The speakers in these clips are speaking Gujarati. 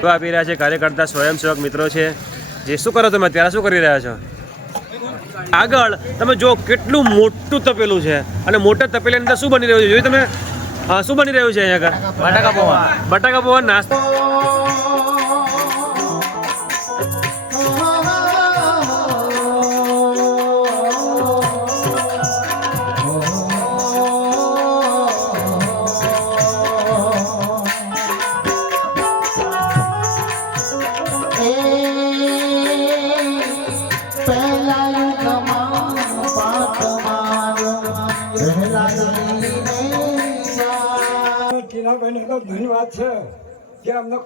સેવા આપી રહ્યા છે કાર્યકર્તા સ્વયંસેવક મિત્રો છે. જે શું કરો તમે? અત્યારે શું કરી રહ્યા છો? આગળ તમે જો કેટલું મોટું તપેલું છે. અને મોટા તપેલાની અંદર શું બની રહ્યું છે? જોયું તમે? શું બની રહ્યું છે અહીંયા આગળ? બટાકા પૌવા. બટાકા પૌવા નાસ્તો.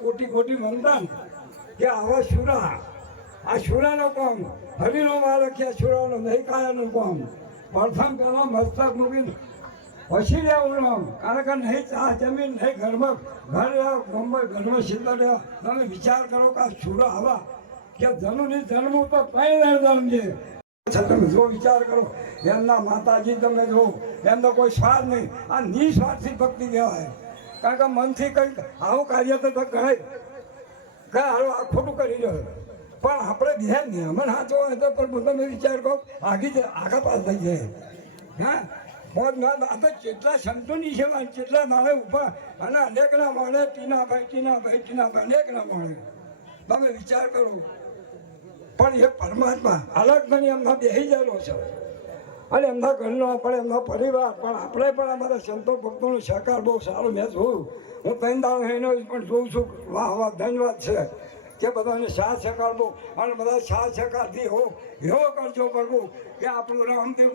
કોટી કોટી વંદન કે આવા શુરા. આ શુરાનો કોમ. હરિનો માલ કે શુરાનો નહીં કાયાનો કોમ. પ્રથમ પેલા મસ્તક મૂકી પછી લેવું નામ કારણ કે નહીં ચા, જમીન, નહીં ઘરમાં. ઘર મુંબઈ ઘરમાં સીધા રહ્યા તમે વિચાર કરો કે આ શુરા આવા. કે ધનુની જન્મ તો કઈ નહીં છે? તમે જો વિચાર કરો, એમના માતાજી તમે જો, એમનો કોઈ સ્વાદ નહીં. આ નિસ્વાર્થી ભક્તિ કહેવાય. કારણ કે મનથી કંઈક આવું કાર્ય તો કહે કે હાલો આ ખોટું કરી રહ્યો પણ આપણે ધ્યાન નહીં અમને સાચો હોય તો પણ તમે વિચાર કહો આગી જાય આગા પાસ થઈ જાય. હા? મોજ ના તો જેટલા સંતોની છે જેટલા નાવે ઊભા અને અનેકના મળે ટીનાભાઈ ટીનાભાઈ ટીનાભાઈ અનેકના મળે તમે વિચાર કરો. પણ એ પરમાત્મા અલગ મને એમના બેસી ગયેલો છે. અને એમના ઘરનો પણ એમનો પરિવાર પણ આપણે પણ અમારા સંતો ભક્તોનો સહકાર બહુ સારો મેં જોયું. હું ત્રણ દાડો એનો પણ જોઉં છું. વાહ વાહ, ધન્યવાદ છે. કે બધાને સાથ સહકાર બહુ. અને બધા સાથ સહકારથી હો એવો કરજો પ્રભુ. કે આપણું રામદેવ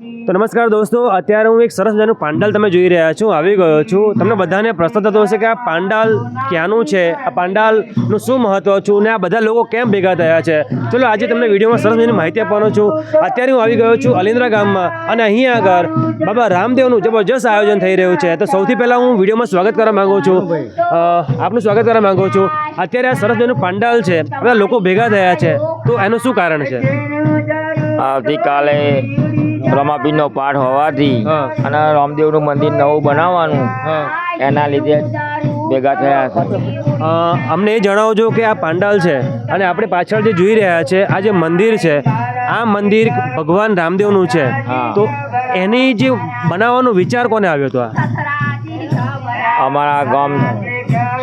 તો નમસ્કાર દોસ્તો, અત્યારે હું એક સરસ મજાનું પાંડાલ તમે જોઈ રહ્યા છો, આવી ગયો છું. તમને બધાને પ્રશ્ન થતો હશે કે આ પાંડાલ ક્યાંનું છે? આ પાંડાલનું શું મહત્વ છું ને આ બધા લોકો કેમ ભેગા થયા છે? ચલો, આજે તમને વિડીયોમાં સરસ મજાની માહિતી આપવાનો છું. અત્યારે હું આવી ગયો છું અલિન્દ્રા ગામમાં અને અહીં આગળ બાબા રામદેવનું જબરજસ્ત આયોજન થઈ રહ્યું છે. તો સૌથી પહેલાં હું વિડીયોમાં સ્વાગત કરવા માંગુ છું. આપનું સ્વાગત કરવા માગું છું. અત્યારે આ સરસ મજાનું પાંડાલ છે. બધા લોકો ભેગા થયા છે. તો એનું શું કારણ છે? આવતીકાલે રમાપીરનો પાઠ હોવાથી. અને રામદેવનું મંદિર નવું બનાવવાનું એના લીધે ભેગા થયા છે. અમને એ જણાવજો કે આ પાંડાલ છે અને આપણે પાછળ જે જોઈ રહ્યા છે આ જે મંદિર છે આ મંદિર ભગવાન રામદેવનું છે. તો એની જે બનાવવાનો વિચાર કોને આવ્યો હતો આ? અમારા ગામ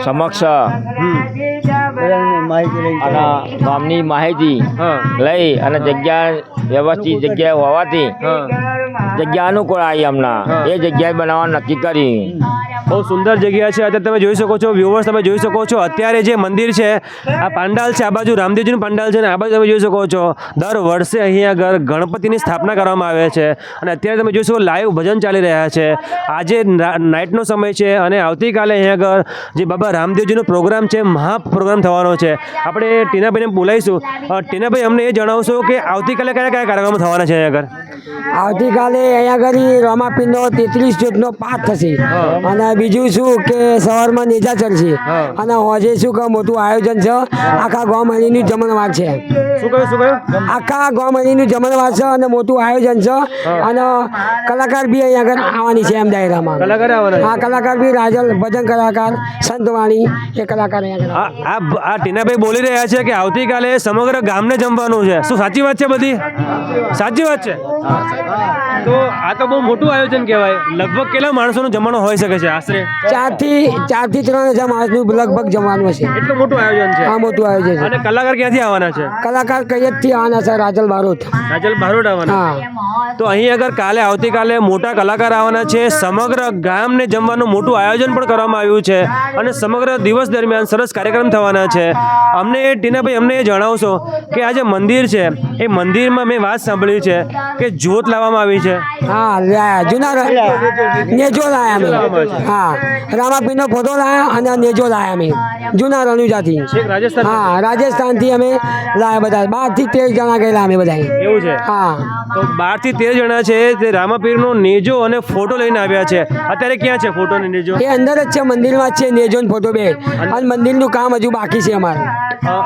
સમક્ષ. અને ગામની માહિતી લઈ અને જગ્યા વ્યવસ્થિત જગ્યાએ હોવાથી જગ્યા અનુકૂળ આવી હમણાં એ જગ્યાએ બનાવવાનું નક્કી કરી. બહુ સુંદર જગ્યા છે. અત્યારે તમે જોઈ શકો છો વ્યુઅર્સ તમે જોઈ શકો છો. અત્યારે જે મંદિર છે આ પાંડાલ છે આ બાજુ રામદેવજીનું પાંડાલ છે ને આ બાજુ તમે જોઈ શકો છો. દર વર્ષે અહીંયા ગણપતિની સ્થાપના કરવામાં આવે છે. અને અત્યારે તમે જોઈ શકો લાઈવ ભજન ચાલી રહ્યા છે. આજે નાઇટનો સમય છે અને આવતીકાલે અહીંયા આગળ જે બાબા રામદેવજીનો પ્રોગ્રામ છે મહા પ્રોગ્રામ થવાનો છે. આપણે ટીનાભાઈને બોલાવીશું. ટીનાભાઈ અમને એ જણાવશો કે આવતીકાલે કયા કયા કાર્યક્રમો થવાના છે અહીંયા આગળ? આવતીકાલે અહીંયા આગળ રમાપીરનો તેત્રીસ જૂથનો પાઠ થશે. અને બીજું શું કે સવારમાં નેજા ચડશે. અને હોજે શું કે મોટું આયોજન છે? આખા ગામ હરીનું જમણવાર છે. આખા ગામ હરીનું જમણવાર છે અને મોટું આયોજન છે. અને કલાકાર બી અહીંયા આગળ આવવાની છે એમ ડાયરામાં. હા કલાકાર બી રાજલ ભજન કલાકાર સંતવાણી એ કલાકાર અહીંયા આ આ આ ટીનાભાઈ બોલી રહ્યા છે કે આવતીકાલે સમગ્ર ગામને જમવાનું છે. શું સાચી વાત છે બધી? સાચી વાત છે? તો આ તો બહુ મોટું આયોજન કહેવાય. લગભગ કેટલા માણસોનો જમવાનું હોઈ શકે છે? આશરે? ચારથી ત્રણ હજાર માણસનું લગભગ જમવાનું હશે. એટલું મોટું આયોજન છે? આ મોટું આયોજન છે. અને કલાકાર ક્યાંથી આવવાના છે? કલાકાર કૈયદથી આવવાના છે રાજલ બારોટ. રાજલ બારોટ આવવાના? તો અહીં અગર કાલે આવતીકાલે મોટા કલાકાર આવવાના છે સમગ્ર ગામને જમવાનું મોટું આયોજન પણ કરવામાં આવ્યું છે અને સમગ્ર દિવસ દરમિયાન સરસ કાર્યક્રમ થવાના છે. અમને ટીનાભાઈ અમને એ જણાવશો કે આ જે મંદિર છે એ મંદિરમાં મેં વાત સાંભળી છે કે જ્યોત લાવવામાં આવી છે? હા લાયા. જૂના નેજો લાયા અમે. હા. રામાપીરનો ફોટો લાયા અને નેજો લાયા અમે. જૂના રણુજાથી હા રાજસ્થાનથી અમે લાયા બધા. બારથી તેર જણા ગયેલા અમે બધા એવું છે? હા. તો બારથી તેર જણા છે તે રામાપીરનો નેજો અને ફોટો લઈને આવ્યા છે. અત્યારે ક્યાં છે ફોટો ને નેજો? એ અંદર જ છે મંદિરમાં જ છે નેજો ને ફોટો બે. અને મંદિરનું કામ હજુ બાકી છે અમારું.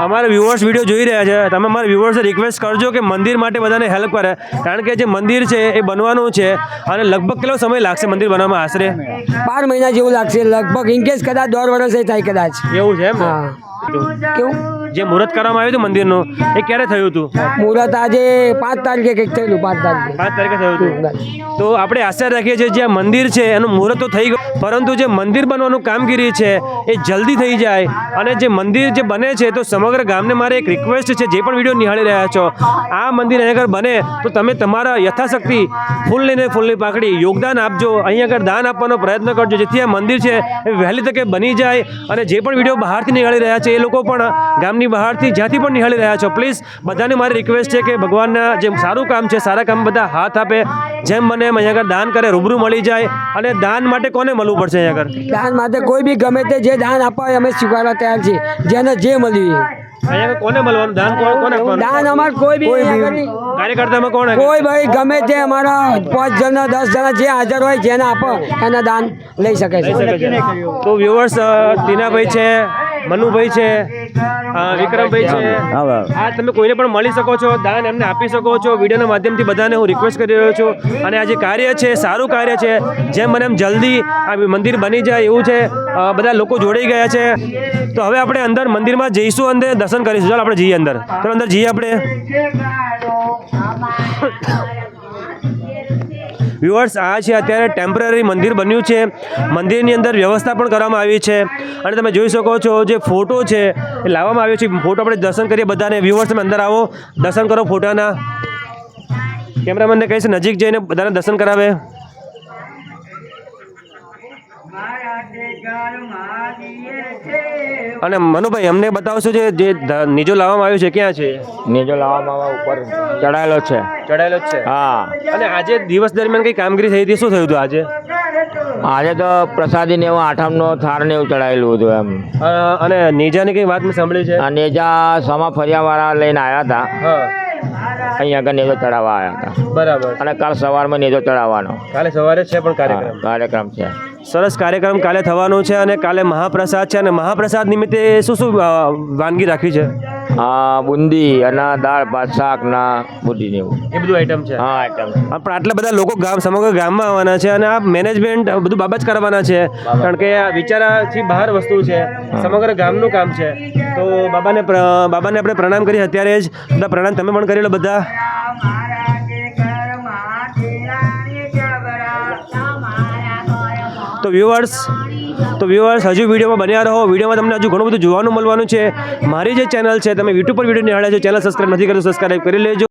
અમારા વ્યુઅર્સ વીડિયો જોઈ રહ્યા છે. તમે અમારા વ્યુઅર્સ રિક્વેસ્ટ કરજો કે મંદિર માટે બધાને હેલ્પ કરે. કારણ કે જે મંદિર છે એ બનવાનું છે અને લગભગ કેટલો સમય લાગશે મંદિર બનવામાં આશરે? બાર મહિના જેવું લાગશે લગભગ ઇનકેસ કદાચ દોઢ વર્ષ થાય કદાચ. એવું છે એમ? કેવું? જે મુહૂર્ત કરવામાં આવ્યું હતું મંદિરનું એ ક્યારે થયું હતું? મુહૂર્ત આજે પાંચ તારીખે કંઈક થયેલું પાંચ તારીખે. પાંચ તારીખે થયું હતું. તો આપણે આશા રાખીએ છીએ જે મંદિર છે એનું મુહૂર્ત તો થઈ ગયું પરંતુ જે મંદિર બનવાનું કામગીરી છે એ જલ્દી થઈ જાય. અને જે મંદિર જે બને છે તો સમગ્ર ગામને મારે એક રિક્વેસ્ટ છે જે પણ વીડિયો નિહાળી રહ્યા છો આ મંદિર અહીંયા આગળ બને તો તમે તમારા યથાશક્તિ ફૂલ લઈને ફૂલની પાકડી યોગદાન આપજો અહીં આગળ દાન આપવાનો પ્રયત્ન કરજો જેથી આ મંદિર છે એ વહેલી તકે બની જાય અને જે પણ વીડિયો બહારથી નિહાળી રહ્યા છે એ લોકો પણ ગામની બહારથી જ્યાંથી પણ નિહાળી રહ્યા છો. પ્લીઝ બધાને મારી રિક્વેસ્ટ છે કે ભગવાનના જે સારું કામ છે સારા કામ બધા હાથ આપે. જેમ મને અહીંયા આગળ દાન કરે રૂબરૂ મળી જાય. અને દાન માટે કોને મળવું પડશે અહીંયા આગળ? દાન માટે કોઈ બી ગમે તે જે દાન આપવા અમે સ્વીકારવા તૈયાર છીએ. જેને જે મળ્યું કોને મળવાનું? દાન કોણ કોને આપવાનું? દાન અમાર કોઈ બી કાર્યકર્તામાં કોણ કોઈ ભાઈ ગમે તે અમારા પાંચ જણા દસ જણા જે હાજર હોય જેને આપો એના દાન લઈ શકે છે. શકે છે. તો વ્યુઅર્સ ટીનાભાઈ છે મનુભાઈ છે વિક્રમભાઈ છે. આ તમે કોઈને પણ મળી શકો છો દાન એમને આપી શકો છો. વિડીયોના માધ્યમથી બધાને હું રિક્વેસ્ટ કરી રહ્યો છું. અને આ જે કાર્ય છે સારું કાર્ય છે જેમ બને એમ જલ્દી આ મંદિર બની જાય એવું છે. બધા લોકો જોડાઈ ગયા છે. તો હવે આપણે અંદર મંદિરમાં જઈશું અંદર દર્શન કરીશું. ચાલો આપણે જઈએ અંદર. ચાલો અંદર જઈએ આપણે. વ્યુઅર્સ આ છે અત્યારે ટેમ્પરરી મંદિર બન્યું છે. મંદિરની અંદર વ્યવસ્થા પણ કરવામાં આવી છે. અને તમે જોઈ શકો છો જે ફોટો છે એ લાવવામાં આવ્યો છે. ફોટો આપણે દર્શન કરીએ બધાને. વ્યુઅર્સ તમે અંદર આવો. દર્શન કરો ફોટાના. કેમેરામેનને કહીશ નજીક જઈને બધાને દર્શન કરાવે. અને મનુભાઈ અમને બતાવશો જે જે નીજો લાવવામાં આવ્યો છે ક્યાં છે? નેજો લાવવામાં ઉપર ચડાયેલો છે. ચડાયેલો જ છે? હા. અને આજે દિવસ દરમિયાન કઈ કામગીરી થઈ હતી? શું થયું હતું આજે? આજે તો પ્રસાદી ને એવું આઠમનો થાર ને એવું ચડાયેલું હતું એમ. અને નેજાની કઈ વાત મેં સાંભળી છે? નેજા સમા ફરિયાવાળા લઈને આવ્યા હતા. અહીંયા આગળ નેજો ચડાવવા આવ્યા હતા. બરાબર. અને કાલ સવારમાં નેજો ચડાવવાનો. કાલે સવારે છે પણ કાર્યક્રમ? કાર્યક્રમ છે. સરસ કાર્યક્રમ કાલે થવાનો છે અને કાલે મહાપ્રસાદ છે અને મહાપ્રસાદ નિમિત્તે શું શું વાનગી રાખી છે? આ બુંદી અને દાળ ભાત શાક ના બુંદી ને એવું. એ બધું આઈટમ છે? હા આઈટમ પણ આટલા બધા લોકો ગામ સમગ્ર ગામમાં આવવાના છે અને આ મેનેજમેન્ટ બધું બાબત કરવાના છે. કારણ કે આ વિચારાથી બહાર વસ્તુ છે સમગ્ર ગામનું કામ છે. તો બાબાને બાબાને આપણે પ્રણામ કરીએ અત્યારે જ બધા પ્રણામ તમે પણ કરી લો બધા. તો વ્યુઅર્સ તો વ્યુઅર્સ હજુ વિડીયોમાં બન્યા રહો. વિડીયોમાં તમને હજુ ઘણું બધું જોવાનું મળવાનું છે. મારી જે ચેનલ છે, તમે યુટ્યુબ પર વીડિયો નિહાળ્યા છો ચેનલ સબસ્ક્રાઈબ નથી કરતો સબસ્ક્રાઈબ કરી લેજો.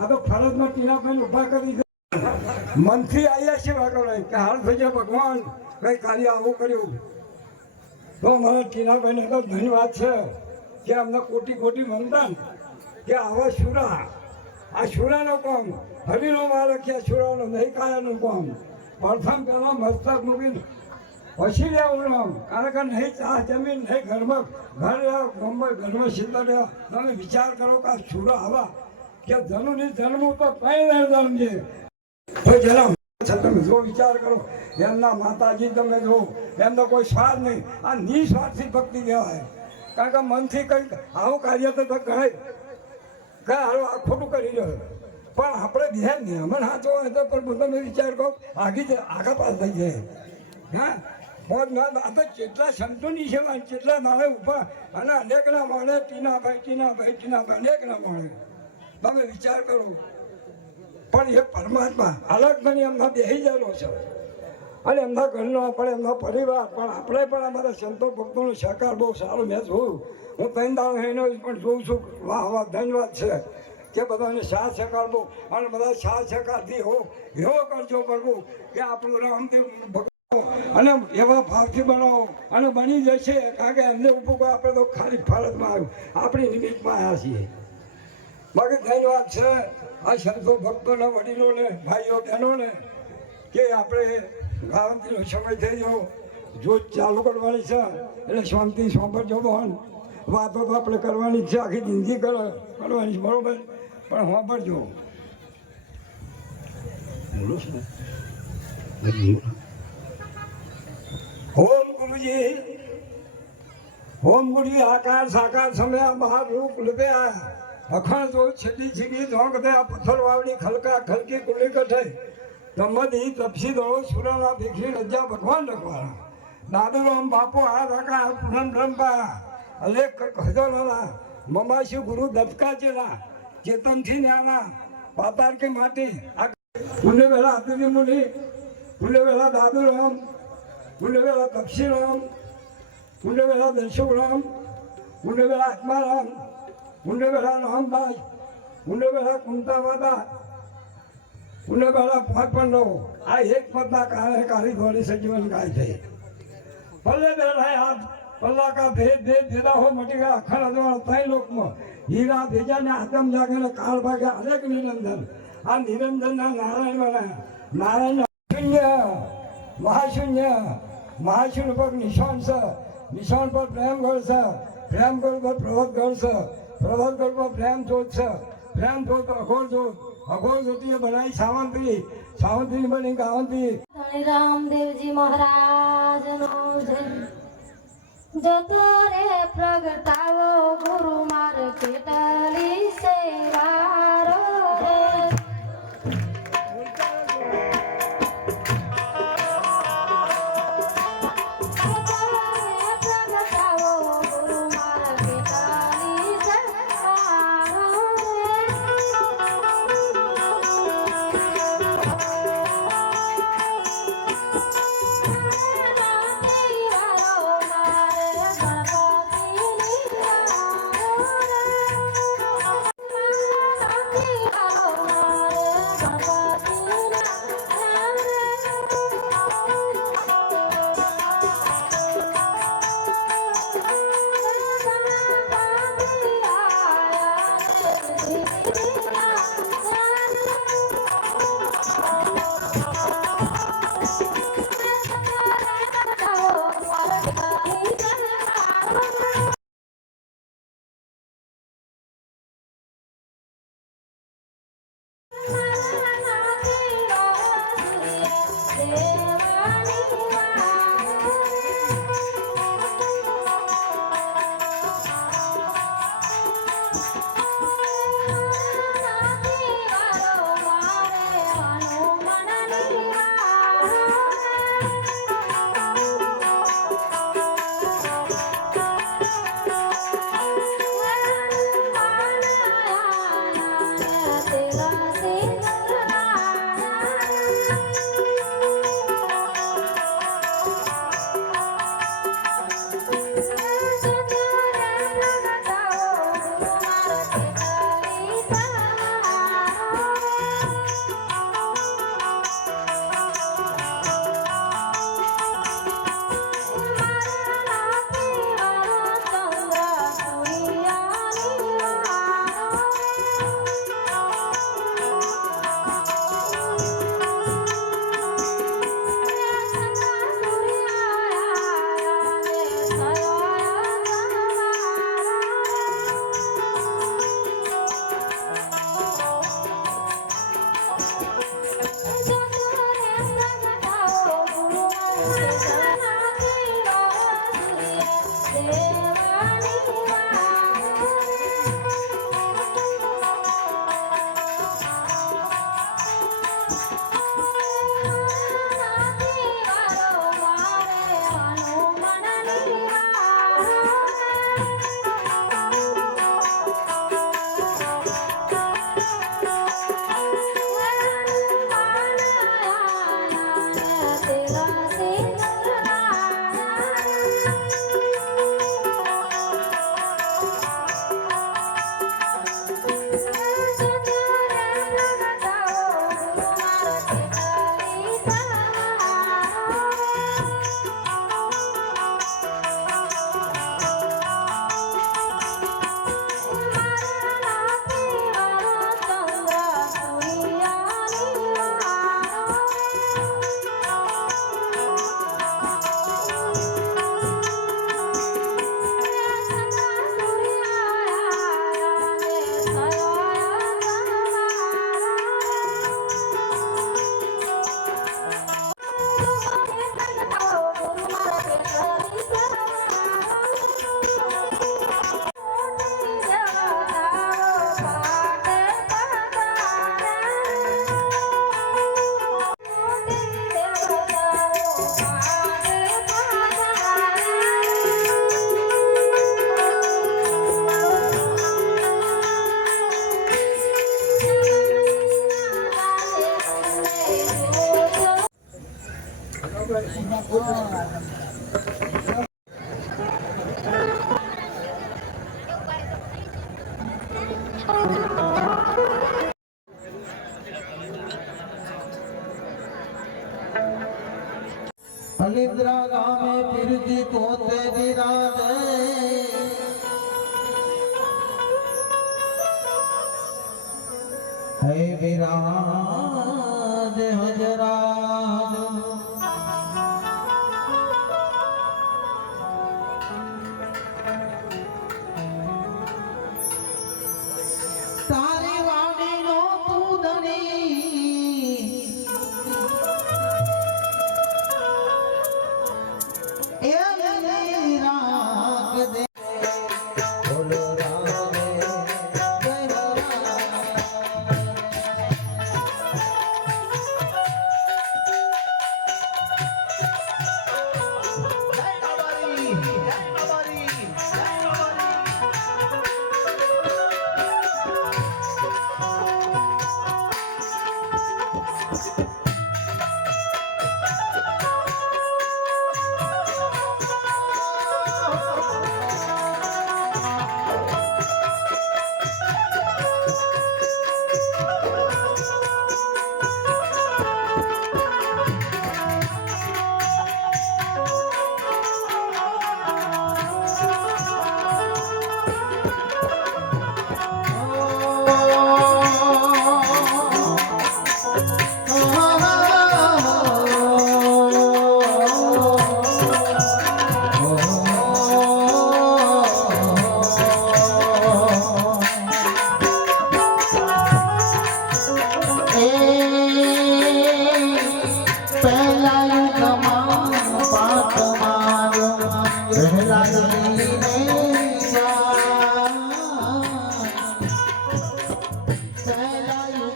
આ તો ફરજમાં ટીનાબેન ઊભા કરી મનથી આવ્યા છે વાગોળે કે હાલ થઈ ભગવાન. કઈ કાર્ય આવું કર્યું. તો મને ટીનાબેન તો ધન્યવાદ છે, કે અમને કોટી કોટી વંદન, કે આવા શુરા. આ શુરાનો કોમ, હરિનો માં લખ્યા શુરાનો નહીં કાયાનું કોમ. પ્રથમ પહેલાં મસ્તક મૂકી પછી લેવું કારણ કે નહીં ચા જમીન, નહીં ઘરમાં, ઘર રહ્યા મુંબઈ ઘરમાં સીધા રહ્યા. તમે વિચાર કરો કે આ શુરો આવા. કે ધનુની જન્મવું તો કઈ નહીં જન્મ છે તો છે તમે જો વિચાર કરો, એમના માતાજી તમે જો, એમનો કોઈ સ્વાદ નહીં. આ નિસ્વાર્થી ભક્તિ કહેવાય. કારણ કે મનથી કંઈક આવું કાર્ય તો કહે કે હાલો આ ખોટું કરી રહ્યો પણ આપણે ધ્યાન નહીં અમને હાચો હોય તો પણ તમે વિચાર કરો આગી આગા પાસ થઈ જાય. હા? મોજ ના આ તો કેટલા સંતોની મારે કેટલા નામે ઊભા, અને અનેકના મળે ટીના ભાઈ ટીના ભાઈ ટીના ભાઈ અનેકના મળે તમે વિચાર કરો. પણ એ પરમાત્મા અલગ બની એમના બેસી ગયેલો છે. અને એમના ઘરનો, પણ એમનો પરિવાર, પણ આપણે પણ અમારા સંતો ભક્તોનો સહકાર બહુ સારો. મેં જોયું. હું ત્રણ દાવ એનો પણ જોઉં છું. વાહ વાહ, ધન્યવાદ છે કે બધાને સાથ સહકાર બહુ. અને બધા સાથ સહકારથી હો, એવો કરજો પ્રભુ કે આપણું રામદેવ અને એવા ભાવથી બનાવો અને બની જશે. કારણ કે એમને કોઈ આપણે તો ખાલી ફરજમાં આવ્યું આપણી નિમિત્તમાં આવ્યા છીએ. બાકી ધન્યવાદ છે? આ સંતો ભક્તોના વડીલોને, ભાઈઓ, બહેનોને, કે આપણે ગાંધીનો સમય થઈ ગયો, જોત ચાલુ કરવાની છે, એટલે શાંતિ સાંભળજો બહન વાતો તો આપણે કરવાની છે, આખી જિંદગી કરો, કરવાની બરોબર? પણ સાંભળજો. ઓમ ગુરુજી. ઓમ ગુરુજી, આકાર સાકાર સમય મહારૂપ લબ્યા અખણ તો છેડી છીડી ધોંક દે, આ પથ્થર વાવડી ખલકા ખલકી કુલી કઠે. તમદી તપસી દો સુરાના ભીખી રજા ભગવાન રખવાના. દાદરો આમ બાપો આ રકા પૂનમ રંબા અલેખ હજોલા મમાશી ગુરુ દબકા ચેલા ચેતનથી ન્યાના પાતાર કે માટી. આ પુણ્ય વેલા અતિથિ મુનિ. પુણ્ય વેલા દાદુ રામ પુણે વેલા તપસી રામ. પુણે વેલા દર્શક રામ. પુણે વેલા આત્મારામ પુણે વેલા રામભાઈ પુણે બેઠા કુંતા માતા પુણે વેલા પાંચ પંડો આ એક પદના કારણે કારીગરી સજીવન ગાય છે પલ્લે બેઠા હાથ પલ્લા કા ભેદ ભેદ, ભેદા હો, મટી ગયા અખર અજવાળ ત્રણ લોકમાં. હીરા ભેજા ને આદમ જાગેલો કાળ ભાગે અનેક નિરંજન. આ નિરંજન ના નારાયણ બનાયા. નારાયણ શૂન્ય મહાશૂન્ય મહાશૂન્ય પર નિશાન છે. નિશાન પર પ્રેમ ગળ પ્રેમ ગળ પર પ્રવત ગળ પ્રવત ગળ પર પ્રેમ જોત છે. પ્રેમ જોત, અઘોર જોત. અઘોર જોતીએ બનાવી સાવંતરી. સાવંતરી બની ગાવંતી રામદેવજી મહારાજનો જય જતો રે પ્રગટાવો ગુરુ માર કેટલી Bye.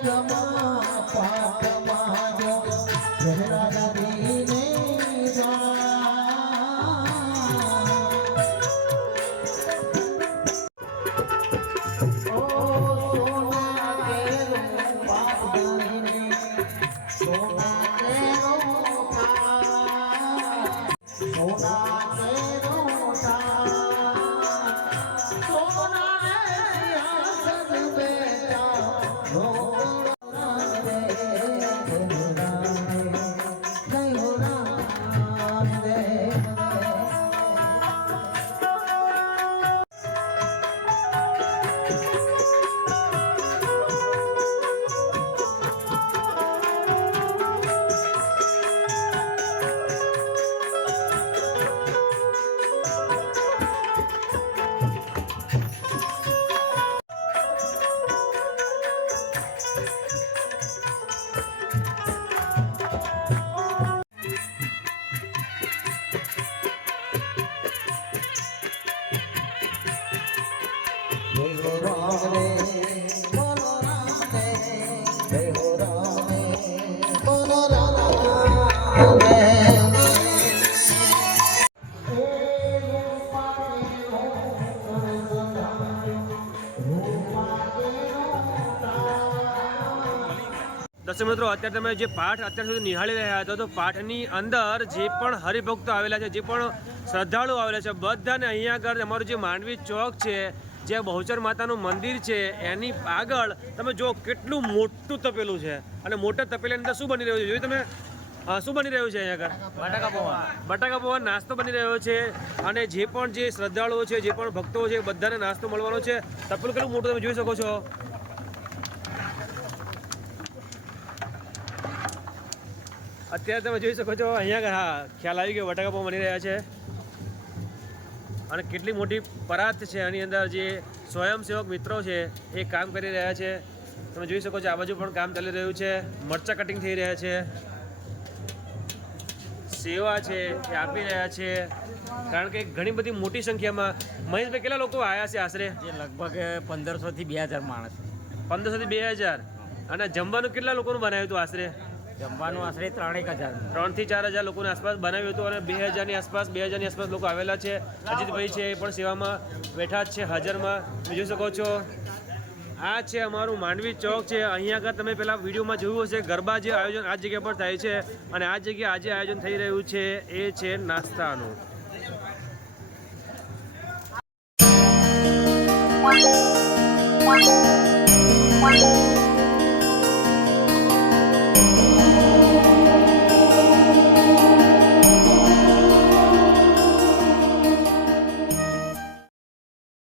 યુગમાં મિત્રો અત્યારે તમે જે પાઠ અત્યાર સુધી નિહાળી રહ્યા હતા તો પાઠની અંદર જે પણ હરિભક્તો આવેલા છે જે પણ શ્રદ્ધાળુ આવેલા છે બધાને અહીંયા આગળ અમારું જે માંડવી ચોક છે જે બહુચર માતાનું મંદિર છે એની આગળ તમે જો કેટલું મોટું તપેલું છે. અને મોટા તપેલાની અંદર શું બની રહ્યું છે? જોયું તમે? શું બની રહ્યું છે અહીંયા આગળ? બટાકા પૌવા. બટાકા પૌવા નાસ્તો બની રહ્યો છે. અને જે પણ જે શ્રદ્ધાળુઓ છે જે પણ ભક્તો છે બધાને નાસ્તો મળવાનો છે. તપેલું કેટલું મોટું તમે જોઈ શકો છો? અત્યારે તમે જોઈ શકો છો અહીંયા હા ખ્યાલ આવી ગયો બટાકા પાઉં બની રહ્યા છે. અને કેટલી મોટી પરાત છે આની અંદર જે સ્વયંસેવક મિત્રો છે એ કામ કરી રહ્યા છે. તમે જોઈ શકો છો આ બાજુ પણ કામ ચાલી રહ્યું છે. મરચા કટિંગ થઈ રહ્યા છે. સેવા છે એ આપી રહ્યા છે. કારણ કે ઘણી બધી મોટી સંખ્યામાં મહેશભાઈ કેટલા લોકો આવ્યા છે આશરે? જે લગભગ પંદરસો થી બે હજાર માણસ. પંદરસોથી બે હજાર. અને જમવાનું કેટલા લોકોનું બનાવ્યું હતું આશરે? જમવાનું આશરે ત્રણેક હજાર. ત્રણથી ચાર હજાર લોકોની આસપાસ બનાવ્યું હતું અને બે હજારની આસપાસ બે હજારની આસપાસ લોકો આવેલા છે. અજીતભાઈ છે એ પણ સેવામાં બેઠા જ છે હાજરમાં. તમે જોઈ શકો છો. આ છે અમારું માંડવી ચોક છે. અહીંયા આગળ તમે પેલા વિડીયોમાં જોયું હશે ગરબા જે આયોજન આ જગ્યા પર થાય છે અને આ જગ્યાએ આજે આયોજન થઈ રહ્યું છે એ છે નાસ્તાનું.